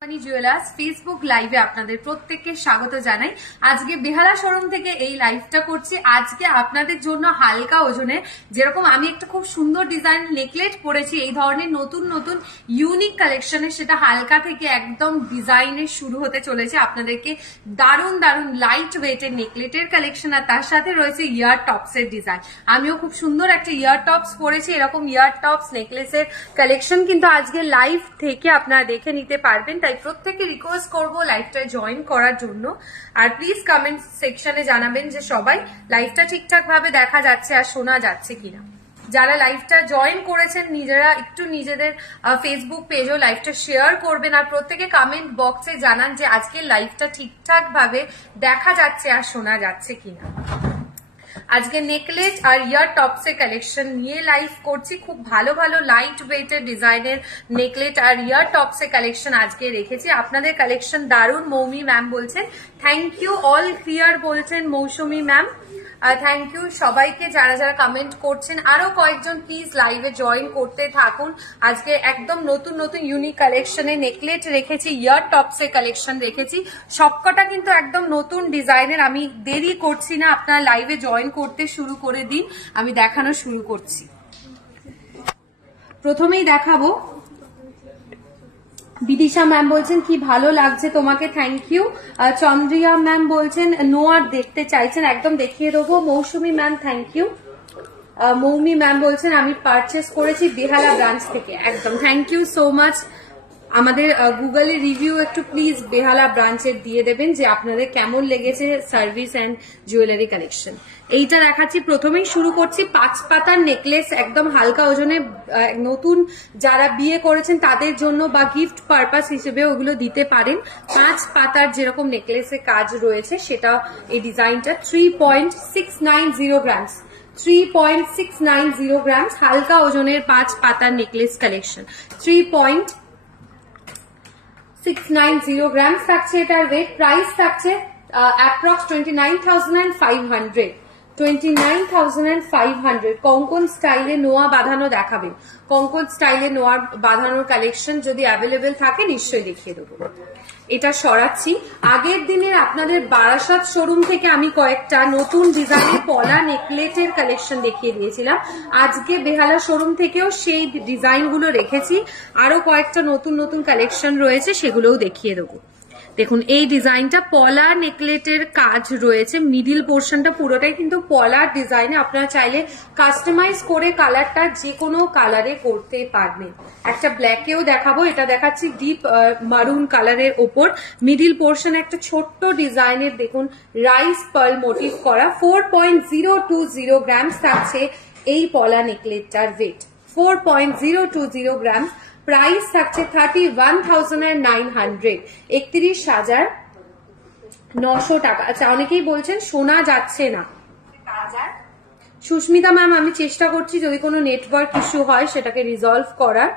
Jewellers Facebook লাইভে আপনাদের প্রত্যেককে স্বাগত জানাই। আজকে বেহালা শোরুম থেকে এই লাইভটা করছি। আজকে আপনাদের জন্য হালকা ওজনে, যেরকম আমি একটা খুব সুন্দর ডিজাইন নেকলেট পরেছি, এই ধরনের নতুন নতুন ইউনিক কালেকশনের, সেটা হালকা থেকে একদম ডিজাইনের শুরু হতে চলেছে। আপনাদেরকে দারুণ দারুণ লাইট ওয়েটের নেকলেটের কালেকশন, আর তার সাথে রয়েছে ইয়ার টপস এর ডিজাইন। আমিও খুব সুন্দর একটা ইয়ার টপস পরেছি। এরকম ইয়ার টপস নেকলেসের কালেকশন কিন্তু আজকে লাইভ থেকে আপনারা দেখে নিতে পারবেন। তাই প্রত্যেককে রিকোয়েস্ট করবো লাইভটা জয়েন করার জন্য। আর প্লিজ কমেন্ট সেকশনে জানাবেন যে সবাই লাইভটা ঠিকঠাক ভাবে দেখা যাচ্ছে আর শোনা যাচ্ছে কিনা। যারা লাইভটা জয়েন করেছেন নিজেরা একটু নিজেদের ফেসবুক পেজও লাইভটা শেয়ার করবেন, আর প্রত্যেকে কমেন্ট বক্সে জানান যে আজকের লাইভটা ঠিকঠাক ভাবে দেখা যাচ্ছে আর শোনা যাচ্ছে কিনা। আজকে নেকলেস আর ইয়ার টপস এর কালেকশন নিয়ে লাইভ করছি। খুব ভালো ভালো লাইট ওয়েটের ডিজাইনের নেকলেট আর ইয়ার টপস এর কালেকশন আজকে রেখেছি। আপনাদের কালেকশন দারুণ। মৌমি ম্যাম বলছেন থ্যাংক ইউ, অল ক্লিয়ার বলছেন মৌসুমি ম্যাম। থ্যাংক ইউ সবাইকে যারা যারা কমেন্ট করছেন। আরো কয়েকজন প্লিজ লাইভে জয়েন করতে থাকুন। আজকে একদম নতুন নতুন ইউনিক কালেকশনে নেকলেট রেখেছি, ইয়ার টপস এর কালেকশন রেখেছি। সবকটা কিন্তু একদম নতুন ডিজাইনের। আমি দেরি করছি না, আপনারা লাইভে জয়েন করতে শুরু করে দিন, আমি দেখানো শুরু করছি। প্রথমেই দেখাবো, বিদিশা ম্যাম বলছেন কি ভালো লাগছে তোমাকে, থ্যাংক ইউ। চন্দ্রিয়া ম্যাম বলছেন নোয়ার দেখতে চাইছেন, একদম দেখিয়ে দেবো। Mousumi ma'am thank you. Moumi ma'am বলছেন আমি পারচেস করেছি বেহালা ব্রাঞ্চ থেকে, একদম থ্যাংক ইউ সো মাচ। আমাদের গুগলে রিভিউ একটু প্লিজ বেহালা ব্রাঞ্চের দিয়ে দেবেন যে আপনাদের কেমন লেগেছে সার্ভিস অ্যান্ড জুয়েলারি কালেকশন। এইটা দেখাচ্ছি। প্রথমেই শুরু করছি 5 পাতার নেকলেস, একদম হালকা ওজনে, নতুন যারা বিয়ে করেছেন তাদের জন্য বা গিফট পারপাস হিসেবে ওগুলো দিতে পারেন। 5 পাতার যেরকম নেকলেসের কাজ রয়েছে সেটা, এই ডিজাইনটা 3.690 গ্রামস, 3.690 গ্রামস হালকা ওজনের 5 পাতার নেকলেস কালেকশন। 3.690 গ্রামস থাকছে এটার ওয়েট। প্রাইস থাকছে অ্যাপ্রক্স 29,500, 29,500। কঙ্কন স্টাইলে নোয়া বাঁধানো দেখাবেন। কঙ্কন স্টাইলে নোয়া বাঁধানোর কালেকশন যদি অ্যাভেলেবেল থাকে নিশ্চয়ই দেখিয়ে দেবো। এটা সরাচ্ছি। আগের দিনের আপনাদের বারাসাত শোরুম থেকে আমি কয়েকটা নতুন ডিজাইনের পলা নেকলেটের কালেকশন দেখিয়ে দিয়েছিলাম। আজকে বেহালা শোরুম থেকেও সেই ডিজাইনগুলো রেখেছি। আরো কয়েকটা নতুন নতুন কালেকশন রয়েছে, সেগুলোও দেখিয়ে দেবো। দেখুন এই ডিজাইনটা পলা নেকলেটের কাজ রয়েছে। মিডিল পোর্শনটা পুরোটাই কিন্তু পলার ডিজাইনে। আপনারা চাইলে কাস্টমাইজ করে কালারটা যে কোনো কালারে করতে পারবেন। একটা ব্ল্যাকেও দেখাবো, এটা দেখাচ্ছি ডিপ মারুন কালারের ওপর। মিডিল পোর্শন একটা ছোট্ট ডিজাইনের দেখুন রাইস পার্ল মোটিভ করা। 4.020 গ্রামস থাকছে এই পলা নেকলেটটার ওয়েট, 4.020 গ্রামস। প্রাইস থাকছে 31,900, 31,900 টাকা। আচ্ছা, অনেকেই বলছেন শোনা যাচ্ছে না। সুস্মিতা ম্যাম আমি চেষ্টা করছি যদি কোনো নেটওয়ার্ক ইস্যু হয় সেটাকে রিজলভ করার।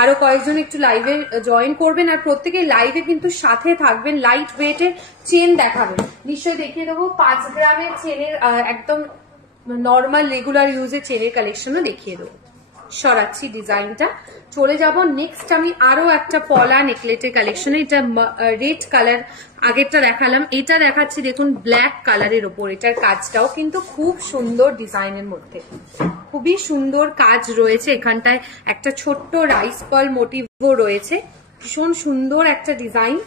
আরো কয়েকজন একটু লাইভে জয়েন করবেন, আর প্রত্যেকে লাইভে কিন্তু সাথে থাকবেন। লাইট ওয়েটের চেন দেখাবেন, নিশ্চয়ই দেখিয়ে দেবো। 5 গ্রামের চেনের, একদম নর্মাল রেগুলার ইউজের চেনের কালেকশনও দেখিয়ে দেবো। সরাচ্ছি ডিজাইনটা, চলে যাব নেক্সট। আমি আরো একটা পলা নেকলেটের কালেকশন, এটা রেড কালার, আগেরটা দেখালাম, এটা দেখাচ্ছি দেখুন ব্ল্যাক কালারের ওপর। এটার কাজটাও কিন্তু খুব সুন্দর ডিজাইনের মধ্যে, খুবই সুন্দর কাজ রয়েছে। এখানটায় একটা ছোট্ট রাইস পার্ল মোটিভও রয়েছে, ভীষণ সুন্দর একটা ডিজাইন।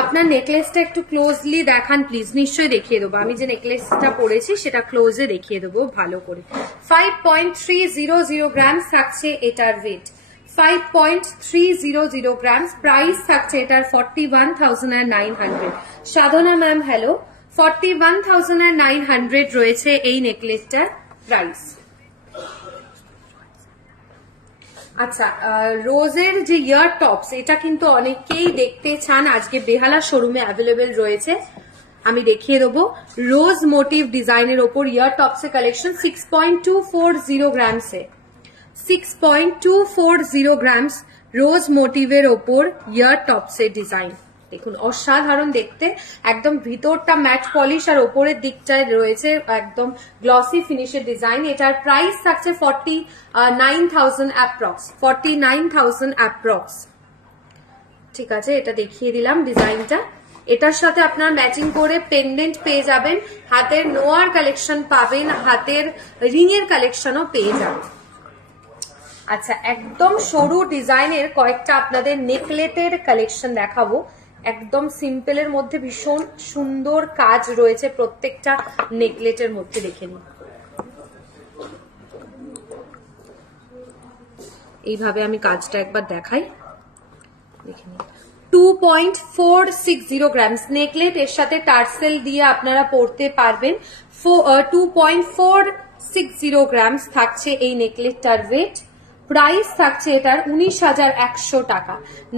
আপনার নেকলেসটা একটু ক্লোজলি দেখান প্লিজ, নিশ্চয়ই দেখিয়ে দেবো। আমি যে নেকলেসটা পরেছি সেটা ক্লোজে দেখিয়ে দেবো ভালো করে। 5.300 গ্রামস থাকছে এটার ওয়েট, 5.300 গ্রামস। প্রাইস থাকছে এটার 41,900। সাধনা ম্যাম হ্যালো, 41,900 রয়েছে এই নেকলেসটার প্রাইস। আচ্ছা, রোজের যে ইয়ার টপস, এটা কিন্তু অনেকেই দেখতে চান। আজকে বেহালা শোরুমে অ্যাভেলেবেল রয়েছে, আমি দেখিয়ে দেবো। রোজ মোটিভ ডিজাইনের ওপর ইয়ার টপস এর কালেকশন 6.240 গ্রামসে, 6.240 গ্রামস রোজ মোটিভের ওপর ইয়ার টপস এর ডিজাইন। দেখুন অসাধারণ দেখতে, একদম ভিতরটা ম্যাট পলিশ আর ওপরের দিকটায় রয়েছে একদম গ্লসি ফিনিশের ডিজাইন। এটার প্রাইস থাকছে 49,000 অ্যাপ্রক্স, 49,000 অ্যাপ্রক্স। ঠিক আছে, এটা দেখিয়ে দিলাম ডিজাইনটা। এটার সাথে আপনার ম্যাচিং করে পেন্ডেন্ট পেয়ে যাবেন, হাতের নোয়ার কালেকশন পাবেন, হাতের রিং এর কালেকশনও পেয়ে যাবেন। আচ্ছা, একদম সরু ডিজাইনের কয়েকটা আপনাদের নেকলেটের কালেকশন দেখাবো। একদম সিম্পলের মধ্যে ভীষণ সুন্দর কাজ রয়েছে প্রত্যেকটা নেকলেটের মধ্যে, দেখে নিন। এইভাবে আমি কাজটা একবার দেখাই, দেখে নিন। 2.460 গ্রামস নেকলেট, এর সাথে টার্সেল দিয়ে আপনারা পরতে পারবেন। 2.460 গ্রামস থাকছে এই নেকলেটটার ওয়েট। প্রাইস থাকছে এটার 19,100 টাকা,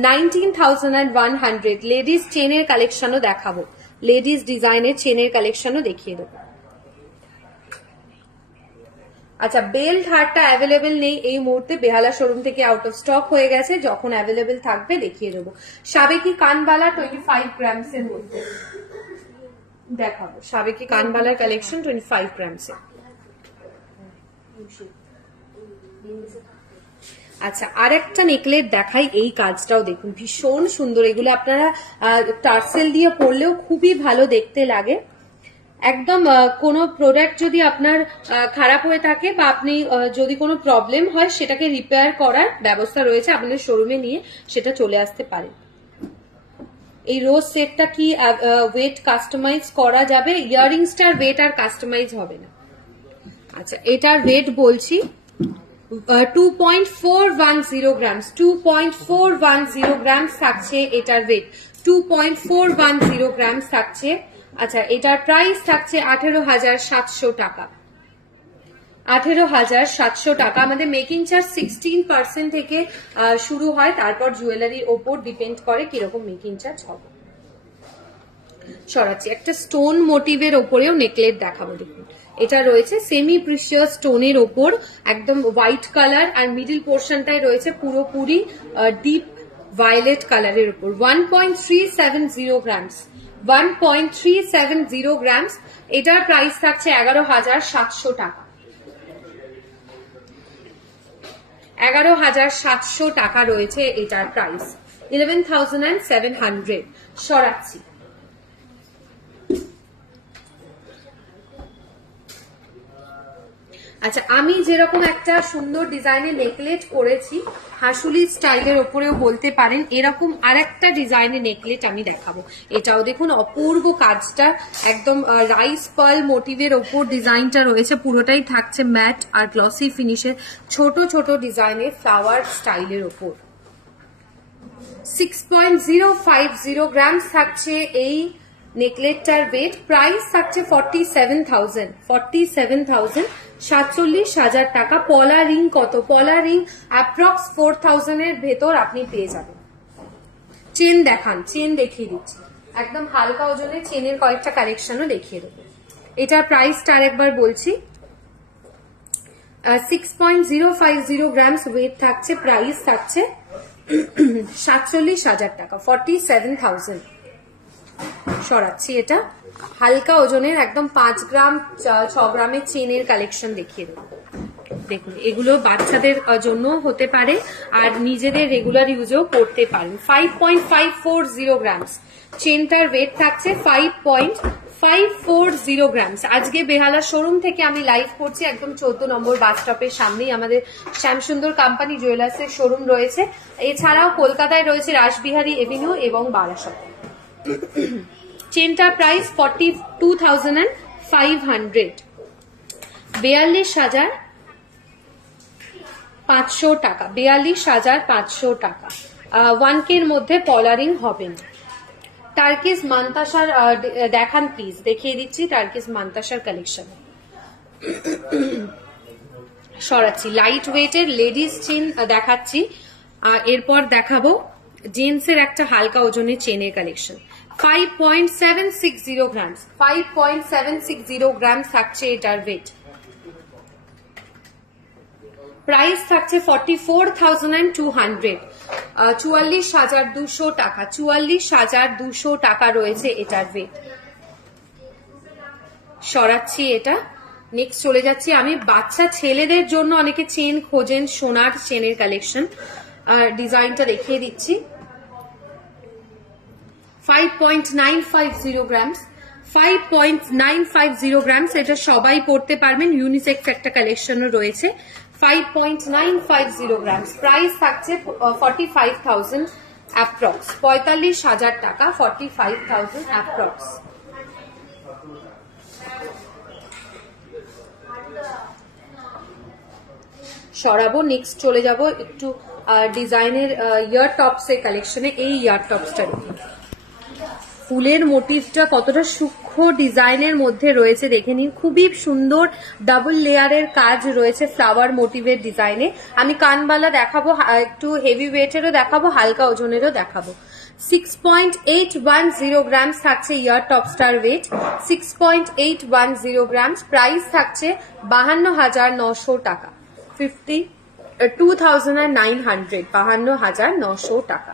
19,100। লেডিস চেনের কালেকশনও দেখাবো, লেডিস ডিজাইনের চেনের কালেকশনও দেখিয়ে দেবো। আচ্ছা, বেল্ট হারটা অ্যাভেলেবেল নেই এই মুহূর্তে, বেহালা শোরুম থেকে আউট অফ স্টক হয়ে গেছে, যখন অ্যাভেলেবেল থাকবে দেখিয়ে দেবো। সাবেকি কানবালা 25 গ্রামস এর মধ্যে দেখাবো, সাবেকি কানবালার কালেকশন 25 গ্রামস এর। আচ্ছা, আরেকটা নেকলেট দেখাই, এই কাজটাও দেখুন ভীষণ সুন্দর। এগুলো আপনারা টার্সেল দিয়ে পরলেও খুবই ভালো দেখতে লাগে। একদম কোনো প্রোডাক্ট যদি আপনার খারাপ হয়ে থাকে বা আপনি যদি কোনো প্রবলেম হয় সেটাকে রিপেয়ার করার ব্যবস্থা রয়েছে, আপনাদের শোরুমে নিয়ে সেটা চলে আসতে পারে। এই রোজ সেটটা কি ওয়েট কাস্টমাইজ করা যাবে? ইয়াররিংসটার ওয়েট আর কাস্টমাইজ হবে না। আচ্ছা, এটার ওয়েট বলছি 2.410 গ্রামস, 2.410 গ্রামস থাকছে এটার ওয়েট, 2.410 গ্রামস থাকছে। আচ্ছা, এটার প্রাইস থাকছে 18,700 টাকা, 18,700 টাকা। আমাদের মেকিং চার্জ 16% থেকে শুরু হয়, তারপর জুয়েলারির ওপর ডিপেন্ড করে কিরকম মেকিং চার্জ হবে। সরাচ্ছি, একটা স্টোন মোটিভের ওপরেও নেকলেট দেখাবো, দেখুন। এটা রয়েছে সেমি প্রিশিয়াস স্টোনের ওপর, একদম হোয়াইট কালার, আর মিডিল পোর্শনটাই রয়েছে পুরোপুরি ডিপ ভায়োলেট কালারের উপর। 1.370 গ্রামস, 1.370 গ্রামস। এটার প্রাইস থাকছে 11,700 টাকা, 11,700 টাকা রয়েছে এটার প্রাইস, 11,700। সরাচ্ছি, আচ্ছা, আমি যেরকম একটা সুন্দর ডিজাইনের নেকলেট করেছি হাসুলি স্টাইলের ওপরেও বলতে পারেন, এরকম আরেকটা ডিজাইনের নেকলেট আমি দেখাবো। এটাও দেখুন অপূর্ব কাজটা, একদম রাইস পার্ল মোটিভের ওপর ডিজাইনটা রয়েছে, পুরোটাই থাকছে ম্যাট আর গ্লসি ফিনিশের, ছোট ছোট ডিজাইনের ফ্লাওয়ার স্টাইলের ওপর। 6.050 গ্রামস থাকছে এই নেকলেটটার ওয়েট। প্রাইস থাকছে 47,000, 47,000 টাকা। পলা রিং কত? পলা রিং অ্যাপ্রক্স 4,000 এর ভেতর আপনি পেয়ে যাবেন। চেন দেখান, চেন দেখিয়ে দিচ্ছি, একদম হালকা ওজনের চেনের কয়েকটা কালেকশনও দেখিয়ে দেবো। এটার প্রাইসটা আরেকবার বলছি, 6.050 গ্রামস ওয়েট থাকছে, প্রাইস থাকছে 47,000 টাকা, 47,000। সরাচ্ছি, এটা হালকা ওজনের একদম 5 গ্রাম 6 গ্রামের চেনের কালেকশন দেখিয়ে দেবো। দেখুন, এগুলো বাচ্চাদের জন্য হতে পারে আর নিজেদের রেগুলার ইউজেও করতে পারেন। 5.540 গ্রামস চেনটার ওয়েট থাকছে, 5.540 গ্রামস। আজকে বেহালা শোরুম থেকে আমি লাইভ করছি, একদম 14 নম্বর বাস স্টপের সামনেই আমাদের শ্যামসুন্দর কোম্পানি জুয়েলার্স এর শোরুম রয়েছে। এছাড়াও কলকাতায় রয়েছে রাসবিহারী এভিনিউ এবং বারাসাত। চেনটার প্রাইস 42,500, 42,500 টাকা, 42,500 টাকা। 1K এর মধ্যে পলারিং হবে না। টার্কিস মান্তাসার দেখান প্লিজ, দেখিয়ে দিচ্ছি টার্কিস মান্তাসার কালেকশন। সরাচ্ছি, লাইট ওয়েটের লেডিস চেন দেখাচ্ছি, এরপর দেখাবো জেন্টস এর একটা হালকা ওজনের চেনের কালেকশন। 5.760 গ্রামস, 5.760 গ্রামস থাকছে এটার ওয়েট। প্রাইস থাকছে 44,200, 44,200 টাকা, 44,200 টাকা রয়েছে এটার ওয়েট। সরাচ্ছি এটা, নেক্সট চলে যাচ্ছি আমি। বাচ্চা ছেলেদের জন্য অনেকে চেন খোঁজেন, সোনার চেনের কালেকশন, ডিজাইনটা দেখিয়ে দিচ্ছি। 5.950 গ্রামস, 5.950 গ্রামস। এটা সবাই পড়তে পারবেন, ইউনিসেক্স একটা কালেকশনও রয়েছে। 5.950 গ্রামস, প্রাইস থাকছে 45,000 অ্যাপ্রক্স, 45,000 টাকা, 45,000 অ্যাপ্রক্স। সরাবো, নেক্সট চলে যাব একটু ডিজাইনের ইয়ার টপস এর কালেকশনে। এই ইয়ার টপসটা ফুলের মোটিভটা কতটা সূক্ষ্ম ডিজাইনের মধ্যে রয়েছে দেখে নিন, খুবই সুন্দর ডাবল লেয়ারের কাজ রয়েছে ফ্লাওয়ার মোটিভের ডিজাইনে। আমি কানবালা দেখাবো, একটু হেভি ওয়েটেরও দেখাবো, হালকা ওজনেরও দেখাবো। 6.810 গ্রামস থাকছে ইয়ার টপস্টার ওয়েট, 6.810 গ্রামস। প্রাইস থাকছে 52,900 টাকা, 52,900, 52,900 টাকা।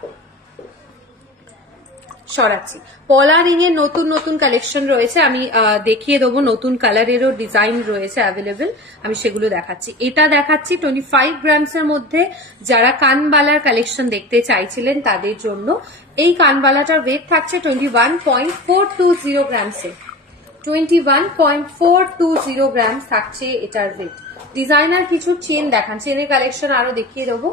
সরাচ্ছি, পলা রিং এর নতুন নতুন কালেকশন রয়েছে, আমি দেখিয়ে দেবো। নতুন কালারেরও ডিজাইন রয়েছে অ্যাভেলেবেল, আমি সেগুলো দেখাচ্ছি। এটা দেখাচ্ছি 25 গ্রামস এর মধ্যে, যারা কানবালার কালেকশন দেখতে চাইছিলেন তাদের জন্য। এই কানবালাটার ওয়েট থাকছে 21.420 গ্রামসে, 21.420 গ্রামস থাকছে এটার ওয়েট। ডিজাইনার কিছু চেন দেখান, চেনের কালেকশন আরো দেখিয়ে দেবো।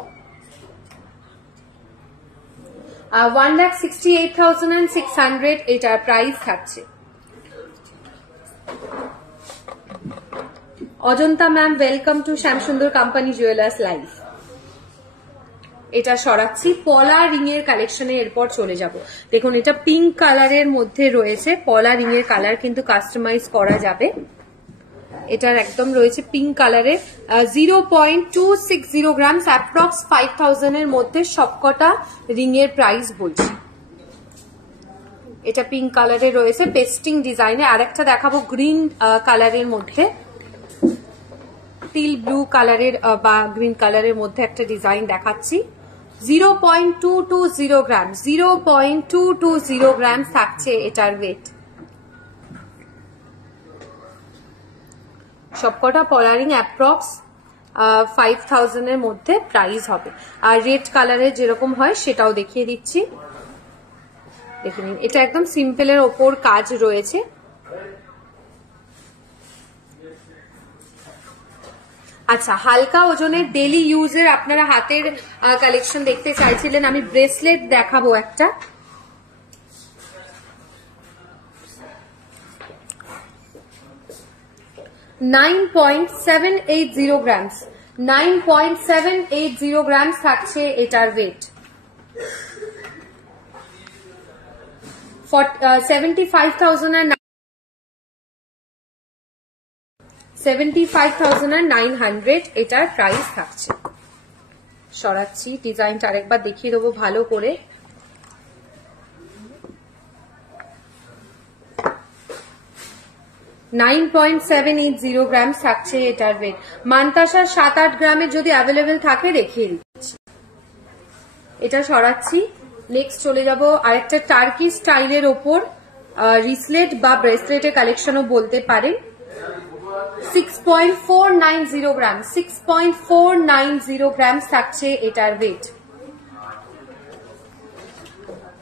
1,68,600 এটার প্রাইস থাকছে। Ajanta ma'am, welcome to Shyamsundar company jewellers live. এটা সরাচ্ছি, পলা রিং এর কালেকশনে এরপর চলে যাব। দেখুন, এটা পিঙ্ক কালারের মধ্যে রয়েছে, পলা রিং এর কালার কিন্তু কাস্টমাইজ করা যাবে। এটার একদম রয়েছে পিঙ্ক কালারের, 0.260 গ্রামস, অ্যাপ্রক্স 5,000 এর মধ্যে সবকটা রিং এর প্রাইস বলছি। এটা পিঙ্ক কালারের রয়েছে পেস্টিং ডিজাইনে। আরেকটা দেখাবো গ্রিন কালারের মধ্যে, টিল ব্লু কালারের বা গ্রিন কালারের মধ্যে একটা ডিজাইন দেখাচ্ছি। 0.220 গ্রাম, 0.220 গ্রাম থাকছে এটার ওয়েট। সবকটা পলারিং অ্যাপ্রক্স 5,000 এর মধ্যে প্রাইস হবে। আর রেড কালারের যেরকম হয় সেটাও দেখিয়ে দিচ্ছি, দেখে নিন। এটা একদম সিম্পলের ওপর কাজ রয়েছে। আচ্ছা, হালকা ওজনের ডেলি ইউজের আপনারা হাতের কালেকশন দেখতে চাইছিলেন, আমি ব্রেসলেট দেখাবো একটা। $9.780 গ্রামস, 9.780 গ্রামস থাকছে এটার ওয়েট। 75,900 এটার প্রাইস থাকছে। সরাচ্ছি, ডিজাইনটা আরেকবার দেখিয়ে দেবো ভালো করে। $9.780 গ্রাম থাকছে এটার ওয়েট। মানতাসার 7-8 গ্রামের যদি অ্যাভেলেবেল থাকে দেখিয়ে দিচ্ছি। এটা সরাচ্ছি, নেক্সট চলে যাব আরেকটা টার্কি স্টাইলের ওপর রিসলেট বা ব্রেসলেটের কালেকশনও বলতে পারেন। 6.490 গ্রাম, 6.490 গ্রাম থাকছে এটার ওয়েট।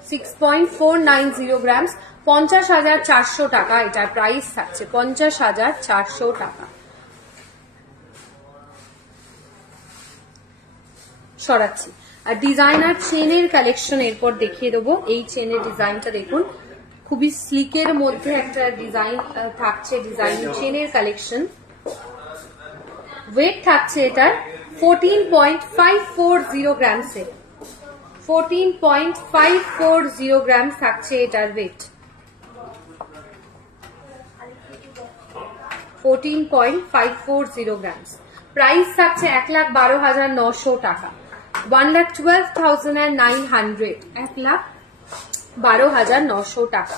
6.490 গ্রাম, 50,400 টাকা এটার প্রাইস থাকছে, 50,400 টাকা। সরাচ্ছি, আর ডিজাইনার চেনের কালেকশন এরপর দেখিয়ে দেবো। এই চেনের ডিজাইনটা দেখুন, খুবই স্লিকের মধ্যে একটা ডিজাইন থাকছে, ডিজাইন চেনের কালেকশন। ওয়েট থাকছে এটার 14.540 গ্রামসে, 14.540 গ্রাম থাকছে এটার ওয়েট। 14.540 গ্রামস, প্রাইস থাকছে 1,12,900 টাকা, 1,12,900, 1,12,900 টাকা।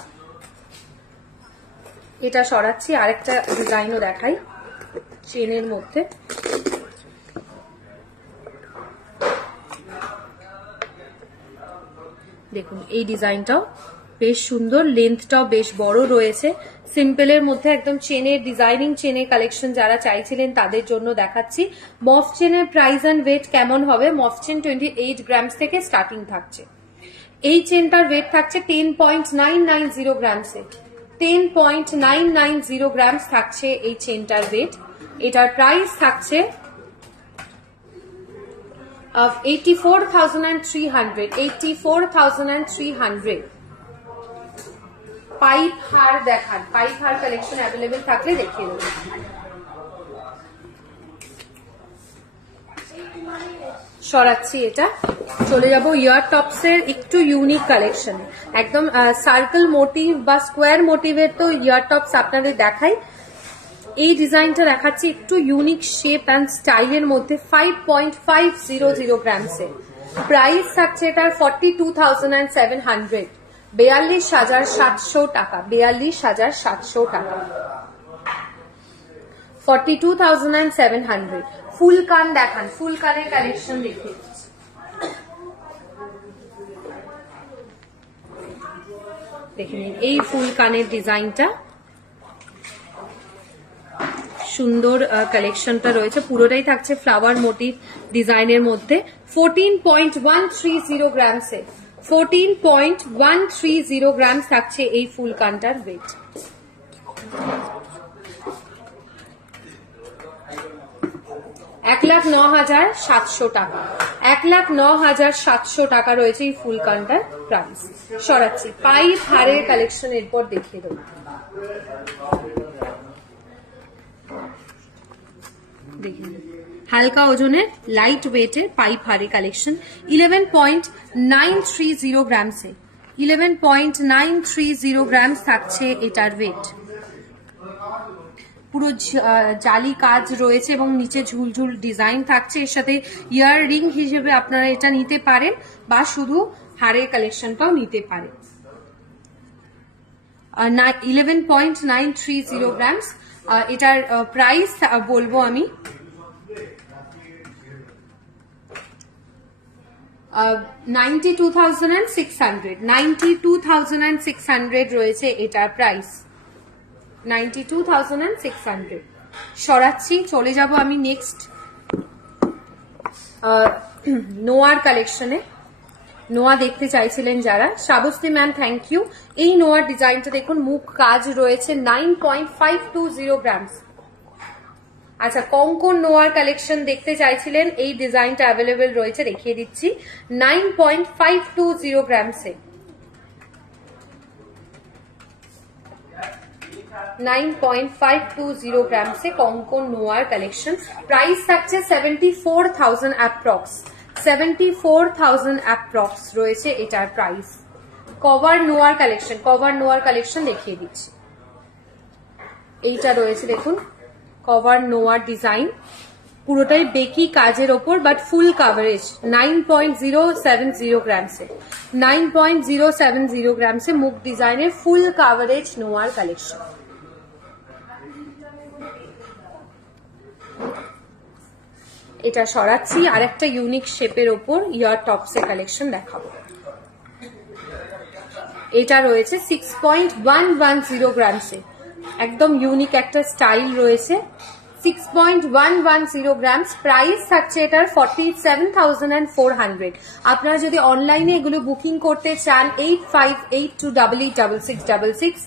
এটা সরাচ্ছি, আরেকটা ডিজাইনও দেখাই চেনের মধ্যে। দেখুন, এই ডিজাইনটাও বেশ সুন্দর, লেন্থটাও বেশ বড় রয়েছে। সিম্পলের মধ্যে একদম চেনের ডিজাইনিং চেনের কালেকশন যারা চাইছিলেন তাদের জন্য দেখাচ্ছি। মফ চেনের প্রাইস এন্ড ওয়েট কেমন হবে? মফ চেন 28 গ্রামস থেকে স্টার্টিং থাকছে। এই চেনটার ওয়েট থাকছে 10.990 গ্রামসে। 10.990 গ্রামস থাকছে এই চেনটার ওয়েট। এটার প্রাইস থাকছে 84,300। 84,300। পাইপ হার দেখান, পাইপ হার কালেকশন অ্যাভেলেবেল থাকলে দেখিয়ে দেবো। সরাচ্ছি এটা, চলে যাব ইয়ার টপস এর একটু ইউনিক কালেকশন। একদম সার্কেল মোটিভ বা স্কোয়ার মোটিভের তো ইয়ার টপস আপনাদের দেখাই। এই ডিজাইনটা দেখাচ্ছি একটু ইউনিক শেপ অ্যান্ড স্টাইলের মধ্যে 5.500 গ্রামসে। প্রাইস থাকছে এটার 42,700। 42,700 টাকা। 42,700 টাকা। 42,700। ফুল কান দেখান, ফুল কানের কালেকশন দেখিয়ে দেখে নিন। এই ফুল কানের ডিজাইনটা সুন্দর কালেকশনটা রয়েছে, পুরোটাই থাকছে ফ্লাওয়ার মোটিভ ডিজাইনের মধ্যে। 14.130 গ্রামসে। 14.130 গ্রামস থাকছে এই ফুল কানটার ওয়েট। $1,09,700 টাকা। 1,09,700 টাকা রয়েছে এই ফুল কানটার প্রাইস। সরাচ্ছি, পাইপ হারের কালেকশন এরপর দেখিয়ে দেবো। হালকা ওজনের লাইট ওয়েটের পাইপ হারে কালেকশন 11.930 গ্রামসে। 11.930 গ্রামস থাকছে এটার ওয়েট। পুরো জালি কাজ রয়েছে এবং নিচে ঝুলঝুল ডিজাইন থাকছে। এর সাথে ইয়ার রিং হিসেবে আপনারা এটা নিতে পারেন বা শুধু হারের কালেকশনটাও নিতে পারেন। 11.930 গ্রামস। এটার প্রাইস বলবো আমি 92,600। 92,600 রয়েছে এটার প্রাইস। 92,600। সরাচ্ছি, চলে যাব আমি নেক্সট নোয়ার কালেকশনে। নোয়া দেখতে চাইছিলেন যারা, শ্রাবস্তী ম্যাম থ্যাংক ইউ। এই নোয়ার ডিজাইনটা দেখুন, মুখ কাজ রয়েছে। 9.520 গ্রামস। আচ্ছা, কঙ্কন নোয়ার কালেকশন দেখতে চাইছিলেন, এই ডিজাইনটা অ্যাভেলেবেল রয়েছে, দেখিয়ে দিচ্ছি। 9.520 গ্রামসে। 9.520 গ্রামসে কঙ্কন নোয়ার কালেকশন। প্রাইস থাকছে 74,000 অ্যাপ্রক্স। 74,000 অ্যাপ্রক্স রয়েছে এটার price. Cover noir collection, cover noir collection দেখিয়ে দিচ্ছি। এইটা রয়েছে দেখুন, কভার নোয়ার ডিজাইন, পুরোটাই বেকি কাজের ওপর বাট ফুল কাভারেজ। 9.070 গ্রামসে। 9.070 গ্রামসে মুখ ডিজাইনের ফুল কাভারেজ নোয়ার কালেকশন। এটা সরাচ্ছি, আর একটা ইউনিক শেপের ওপর ইয়ার টপস এর কালেকশন দেখাবো। এটা রয়েছে 6.110 গ্রামসে। একদম ইউনিক একটা স্টাইল রয়েছে। 6.110 গ্রামস। প্রাইস থাকছে এটার 47,400। আপনারা যদি অনলাইনে এগুলো বুকিং করতে চান 8582886666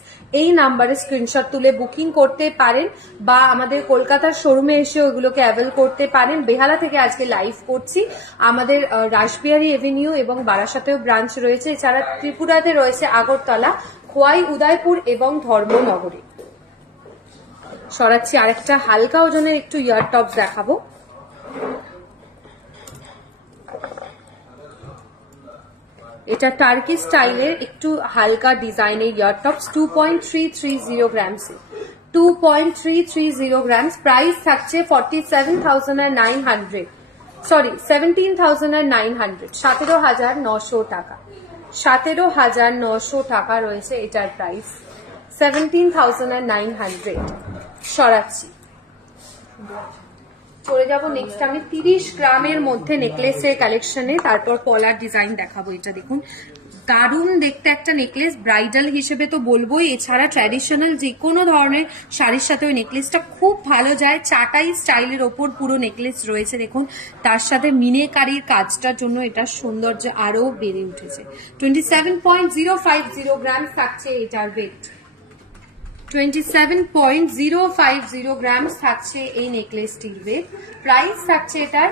এই নাম্বারে স্ক্রিনশট তুলে বুকিং করতে পারেন, বা আমাদের কলকাতার শোরুমে এসে ওগুলোকে অ্যাভেল করতে পারেন। বেহালা থেকে আজকে লাইভ করছি। আমাদের রাসবিহারী এভিনিউ এবং বারাসাতেও ব্রাঞ্চ রয়েছে। এছাড়া ত্রিপুরাতে রয়েছে আগরতলা, খোয়াই, উদয়পুর এবং ধর্মনগরে। সরাচ্ছি, আরেকটা হালকা ওজনের একটু ইয়ার টপস দেখাবো। এটা টার্কি স্টাইলের একটু হালকা ডিজাইনের ইয়ার টপস। 2.330 গ্রামসে। 2.330 গ্রামস। প্রাইস থাকছে 47,900। সরি 17,900। 17,900 টাকা। 17,900 টাকা রয়েছে এটার প্রাইস। 17,900। সরাচ্ছি, চলে যাব নেক্সট আমি 30 গ্রামের মধ্যে নেকলেসের কালেকশনে, তারপর পলার ডিজাইন দেখাবো। এটা দেখুন, দারুণ দেখতে একটা নেকলেস, ব্রাইডাল হিসেবে তো বলবোই, এছাড়া ট্র্যাডিশনাল যে কোনো ধরনের শাড়ির সাথে ওই নেকলেসটা খুব ভালো যায়। চাটাই স্টাইলের ওপর পুরো নেকলেস রয়েছে দেখুন, তার সাথে মিনেকারির কাজটার জন্য এটা সৌন্দর্য আরো বেড়ে উঠেছে। 27.050 গ্রাম থাকছে এটার ওয়েট। 27.050 গ্রাম থাকছে এই নেকলেসটির ওয়েট। প্রাইস থাকছে এটার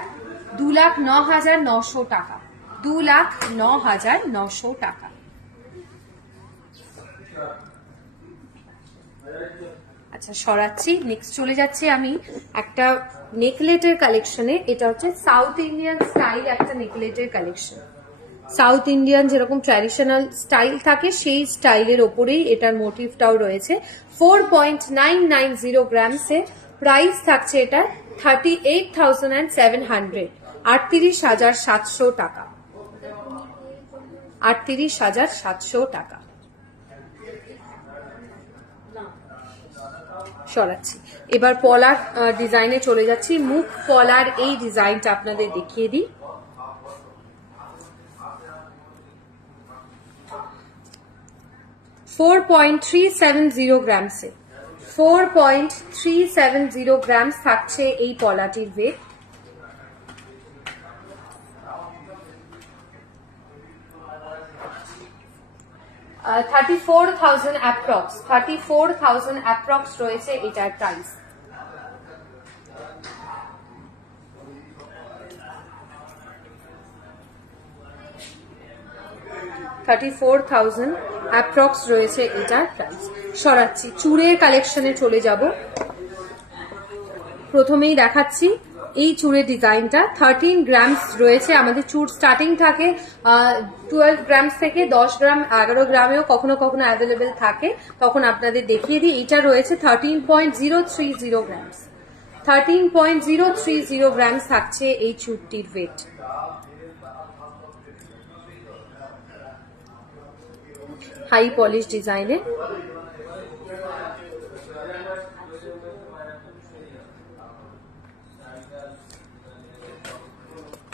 2,09,900 টাকা। 2,09,900 টাকা। আচ্ছা সরাচ্ছি, নেক্সট চলে যাচ্ছি আমি একটা নেকলেটের কালেকশনে। এটা হচ্ছে সাউথ ইন্ডিয়ান স্টাইল একটা নেকলেটের কালেকশন। সাউথ ইন্ডিয়ান যেরকম ট্র্যাডিশনাল স্টাইল থাকে সেই স্টাইলের ওপরেই এটার মোটিভটাও রয়েছে। 4.990 গ্রামসে প্রাইস থাকছে এটা 38,700, 38,700 টাকা। 38,700 টাকা। সরাচ্ছি, এবার পলার ডিজাইনে চলে যাচ্ছি। মুখ পলার এই ডিজাইনটা আপনাদের দেখিয়ে দিই। $4.370 গ্রামসে 4.370 গ্রামস থাকছে এই পলাটির ওয়েট। $34,000 অ্যাপ্রক্স, 34,000 অ্যাপ্রক্স রয়েছে এটার প্রাইস। $34,000 অ্যাপ্রক্স রয়েছে এটার প্রাইস। সরাচ্ছি, চুড়ের কালেকশনে চলে যাব। প্রথমেই দেখাচ্ছি এই চুড়ের ডিজাইনটা। 13 গ্রামস রয়েছে। আমাদের চুড় স্টার্টিং থাকে 12 গ্রামস থেকে, 10 গ্রাম 11 গ্রামেও কখনো কখনো অ্যাভেলেবেল থাকে, তখন আপনাদের দেখিয়ে দিই। এটা রয়েছে 13.030 গ্রামস। 13.030 গ্রামস থাকছে এই চুড়টির ওয়েট। হাই পলিশ ডিজাইনে।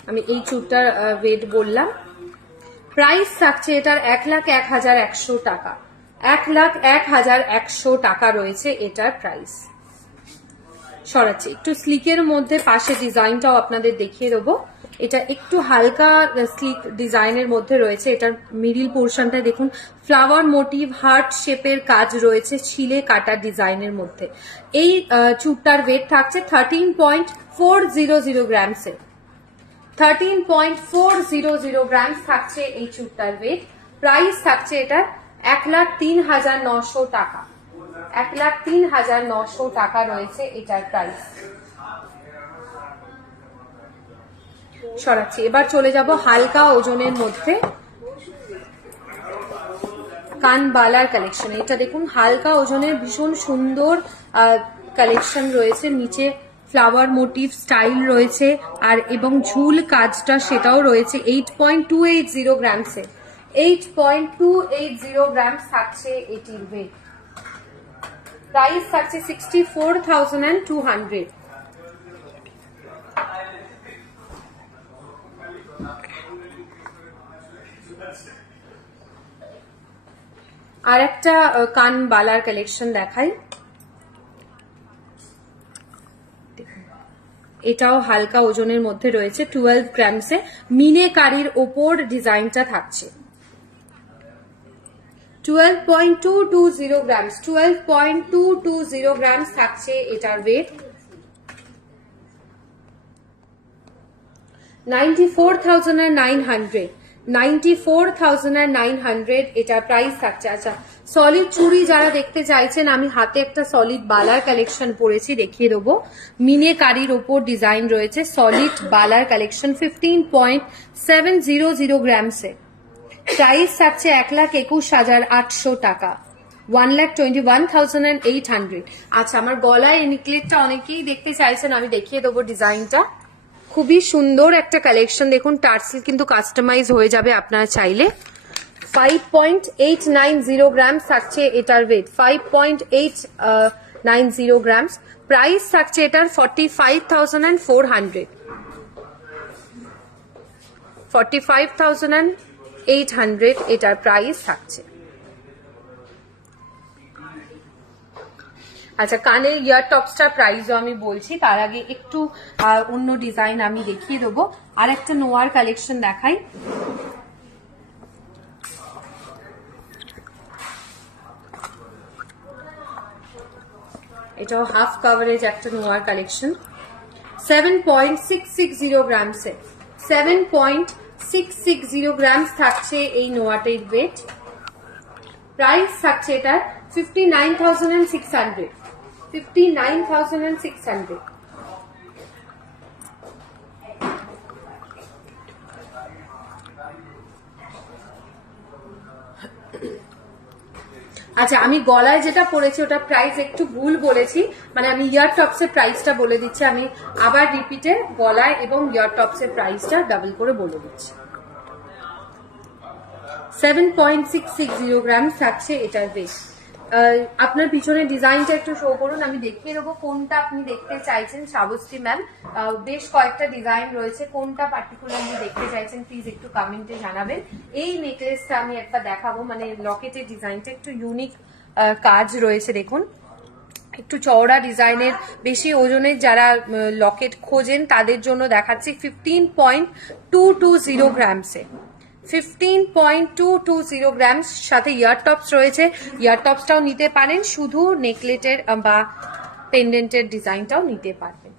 আমি এই চুড়টার ওয়েট বললাম। প্রাইস থাকছে এটার 1,01,100 টাকা। 1,01,100 টাকা রয়েছে এটার প্রাইস। সরাচ্ছি, একটু স্লিকের মধ্যে পাশে ডিজাইনটাও আপনাদের দেখিয়ে দেবো। এটা একটু হালকা স্লিক ডিজাইনের মধ্যে রয়েছে। এটার মিডিল পোর্শনটায় দেখুন ফ্লাওয়ার মোটিভ হার্ট শেপের কাজ রয়েছে ছিলে কাটা ডিজাইনের মধ্যে। এই চুড়টার ওয়েট থাকছে 13.400 গ্রামসে। 13.400 গ্রামস থাকছে এই চুড়টার ওয়েট। প্রাইস থাকছে এটার 1,03,900 টাকা। 1,03,900 টাকা রয়েছে এটার প্রাইস। সরাচ্ছি, এবার চলে যাব হালকা ওজনের মধ্যে কানবালার কালেকশন। এটা দেখুন হালকা ওজনের ভীষণ সুন্দর কালেকশন রয়েছে। নিচে ফ্লাওয়ার মোটিভ স্টাইল রয়েছে আর এবং ঝুল কাজটা সেটাও রয়েছে। 8.280 গ্রামসে 8.280 গ্রামস থাকছে এটির ওয়েট। প্রাইস থাকছে 64,200। আর একটা কানবালার কালেকশন দেখাই। এটাও হালকা ওজনের মধ্যে রয়েছে। 12 গ্রামসে মিনেকারির ওপর ডিজাইনটা থাকছে। 12.220 গ্রামস 12.220 গ্রামস থাকছে এটার ওয়েট। 94,900 94,900 এটা প্রাইস থাকছে। আচ্ছা, সলিড চুড়ি যারা দেখতে চাইছেন, আমি হাতে একটা সলিড বালার কালেকশন পরেছি, দেখিয়ে দেবো। মিনেকারির ওপর ডিজাইন রয়েছে, সলিড বালার কালেকশন 15.700 গ্রামসে। প্রাইস থাকছে 1,21,800 টাকা। 1,21,800। আচ্ছা, আমার গলায় এই নেকলেসটা অনেকেই দেখতে চাইছেন, আমি দেখিয়ে দেবো ডিজাইনটা। খুবই সুন্দর একটা কালেকশন দেখুন, টার্সেল কিন্তু কাস্টমাইজ হয়ে যাবে আপনারা চাইলে। 5.890 গ্রামস থাকছে এটার ওয়েট। 5.890 গ্রামস। প্রাইস থাকছে এটার 45,400। 800 এটার প্রাইস থাকছে। আচ্ছা, কানের ইয়ার টপসটার প্রাইসও আমি বলছি, তার আগে একটু অন্য ডিজাইন আমি দেখিয়ে দেবো। আর একটা নোয়ার কালেকশন দেখাই। এটাও হাফ কাভারেজ একটা নোয়ার কালেকশন, 7.660 গ্রামসে, 7.660 গ্রামস থাকছে এই নোয়াটের ওয়েট। প্রাইস থাকছে এটার 59,600, 59,600। আচ্ছা, আমি গলায় যেটা পরেছি ওটা প্রাইস একটু ভুল বলেছি, মানে আমি ইয়ার টপস এর প্রাইসটা বলে দিচ্ছি, আমি আবার রিপিটে গলায় এবং ইয়ার টপস এর প্রাইসটা ডাবল করে বলে দিচ্ছি। 7.660 গ্রাম থাকছে এটার ওয়েট। আপনার পিছনে ডিজাইনটা একটু শো করুন, আমি দেখিয়ে দেবো কোনটা আপনি দেখতে চাইছেন। শ্রাবস্তী ম্যাম, বেশ কয়েকটা ডিজাইন রয়েছে, কোনটা পার্টিকুলারলি দেখতে চাইছেন প্লিজ একটু কমেন্টে জানাবেন। এই নেকলেসটা আমি একটা দেখাবো, মানে লকেটের ডিজাইনটা একটু ইউনিক কাজ রয়েছে, দেখুন একটু চওড়া ডিজাইনের, বেশি ওজনের যারা লকেট খোঁজেন তাদের জন্য দেখাচ্ছি। 15.220 গ্রামসে, 15.220 গ্রামস, সাথে ইয়ার টপস রয়েছে। ইয়ার টপসটাও নিতে পারেন, শুধু নেকলেটের বা পেন্ডেন্টের ডিজাইনটাও নিতে পারবেন।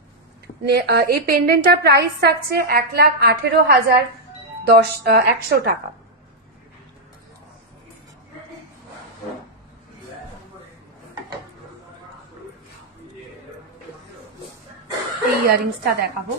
এই পেন্ডেন্টটার প্রাইস থাকছে 1,18,100 টাকা। এই ইয়ারিংসটা দেখাবো।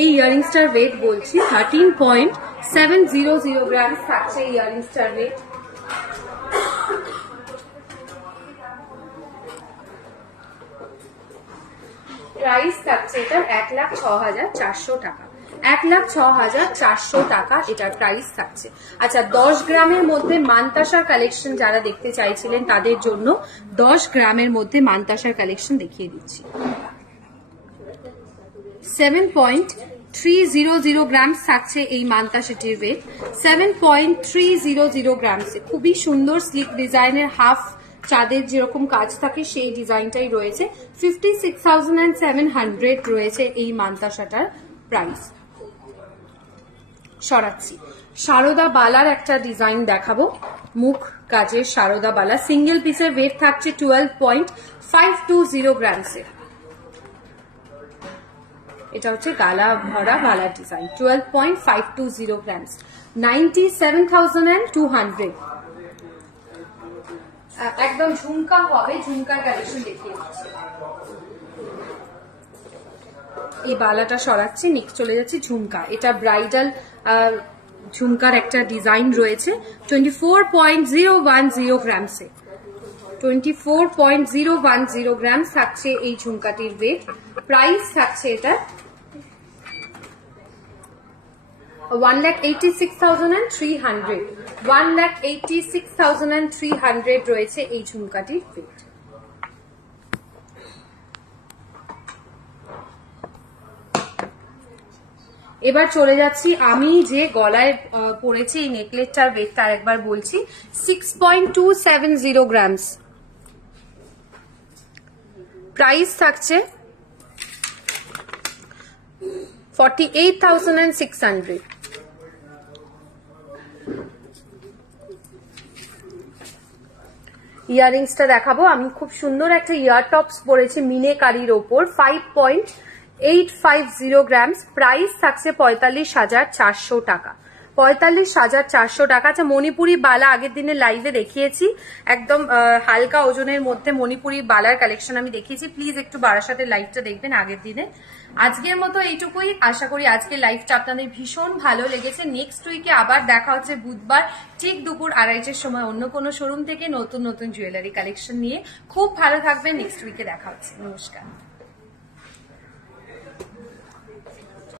এই ইয়ারিংসটার ওয়েট বলছি 13.700 গ্রাম থাকছে ইয়ারিংসটার ওয়েট। প্রাইস থাকছে এটার 1,06,400 টাকা, 1,06,400 টাকা এটার প্রাইস থাকছে। আচ্ছা, 10 গ্রামের মধ্যে মানতাসার কালেকশন যারা দেখতে চাইছিলেন তাদের জন্য 10 গ্রামের মধ্যে মানতাসার কালেকশন দেখিয়ে দিচ্ছি। 7.300 গ্রাম থাকছে এই মানতাসাটির ওয়েট, 7.300 গ্রামসে। খুবই সুন্দর স্লিক ডিজাইনের হাফ চাঁদের যেরকম কাজ থাকে সেই ডিজাইনটাই রয়েছে। 56,700 রয়েছে এই মানতাসাটার প্রাইস। সরাচ্ছি, সারদা বালার একটা ডিজাইন দেখাবো, মুখ কাজের সারদা বালা, সিঙ্গেল পিসের ওয়েট থাকছে 12.520 গ্রামসে। এটা হচ্ছে গালা ভরা বালার ডিজাইন, 12.520 গ্রামস, 97,200। একদম ঝুমকা হবে, ঝুমকার কালেকশন দেখিয়ে দিচ্ছি। এই বালাটা সরাচ্ছি, নেক্সট চলে যাচ্ছে ঝুমকা। এটা ব্রাইডাল ঝুমকার একটা ডিজাইন রয়েছে, 24.010 গ্রামসে, 24.010 গ্রাম থাকছে এই ঝুমকাটির ওয়েট। প্রাইস থাকছে এটা 1,86,300, 1,86,300 রয়েছে এই ঝুমকাটির ওয়েট। এবার চলে যাচ্ছি, আমি যে গলায় পরেছি এই নেকলেসটার ওয়েটটা একবার বলছি, 6.270 গ্রামস। প্রাইস থাকছে 48,600। ইয়ারিংসটা দেখাবো, আমি খুব সুন্দর একটা ইয়ার টপস পরেছি মিনেকারির ওপর, 5.850 গ্রামস। প্রাইস থাকছে 45,400 টাকা, 45,400 টাকা। আচ্ছা, মণিপুরি বালা আগের দিনে লাইভে দেখিয়েছি, একদম হালকা ওজনের মধ্যে মণিপুরি বালার কালেকশন আমি দেখিয়েছি। প্লিজ একটু বারাসাতের লাইভটা দেখবেন আগের দিনে। আজকের মতো এইটুকুই, আশা করি আজকের লাইভটা আপনাদের ভীষণ ভালো লেগেছে। নেক্সট উইকে আবার দেখা হচ্ছে বুধবার ঠিক দুপুর 2:30-এর সময় অন্য কোনো শোরুম থেকে নতুন নতুন জুয়েলারি কালেকশন নিয়ে। খুব ভালো থাকবেন, নেক্সট উইকে দেখা হচ্ছে। নমস্কার।